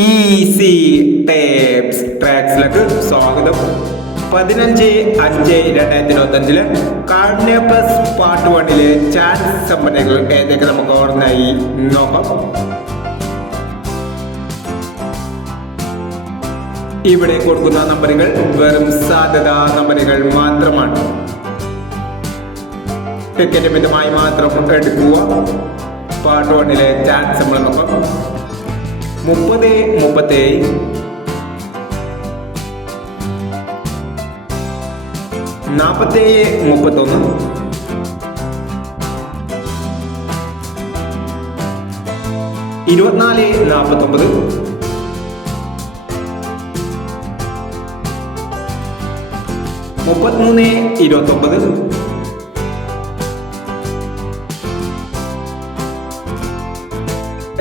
Easy tapes ട്രാക്സിലേക്ക് സ്വാഗതം. പതിനഞ്ച് അഞ്ച് രണ്ടായിരത്തി ഇരുപത്തി അഞ്ചിൽ കാർണിയ പ്ലസ് പാർട്ട് വണ്ണിലെ ചാൻസ് സംഭരണങ്ങൾ ഏതൊക്കെ നമുക്ക് ഓർമ്മയായി? നോക്കാം. ഇവിടെ കൊടുക്കുന്ന നമ്പറുകൾ വെറും സാധ്യത നമ്പറുകൾ മാത്രമാണ്. ടിക്കറ്റ് മിതമായി മാത്രം എടുക്കുക. പാർട്ട് വണ്ണിലെ ചാൻസ് നമ്മൾ നോക്കാം. മുപ്പത് മുപ്പത്തേഴ്. നാൽപ്പത്തേഴ് മുപ്പത്തൊന്ന്. ഇരുപത്തിനാല് നാൽപ്പത്തൊമ്പത് മുപ്പത്തിമൂന്ന് ഇരുപത്തൊമ്പത്.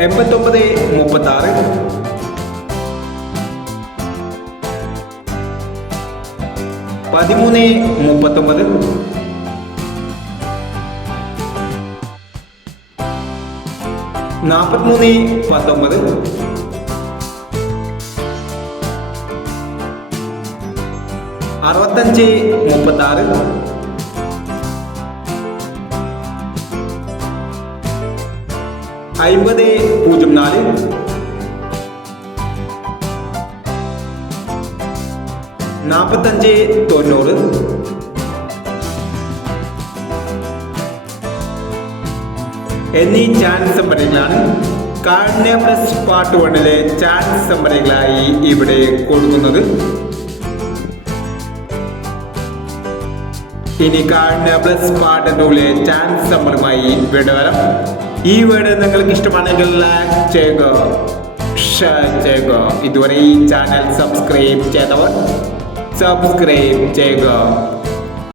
എൺപത്തൊമ്പത് മുപ്പത്തി ആറ് പതിമൂന്ന് മുപ്പത്തൊമ്പത്. നാൽപ്പത്തിമൂന്ന് പത്തൊമ്പത്. അറുപത്തഞ്ച് മുപ്പത്തി ആറ് അമ്പത് പൂജ്യം നാല്. നാൽപ്പത്തഞ്ച് തൊണ്ണൂറ്. എന്നീ ചാൻസ് സംഭരങ്ങളാണ് കാർണ്യ പ്ലസ് പാർട്ട് വണ്ണിലെ ചാൻസ് സംഭരങ്ങളായി ഇവിടെ കൊടുക്കുന്നത്. ഇനി കാണുന്ന പ്ലസ് പാർട്ട് ടൂലെ ചാൻസ് നമ്മളുമായി വീട് വരാം. ഈ വീട് നിങ്ങൾക്ക് ഇഷ്ടമാണെങ്കിൽ ലൈക്ക് ചെയ്യുക ഷെയർ ചെയ്യുക. ഇതുവരെ ഈ ചാനൽ സബ്സ്ക്രൈബ് ചെയ്തവർ സബ്സ്ക്രൈബ് ചെയ്യുക.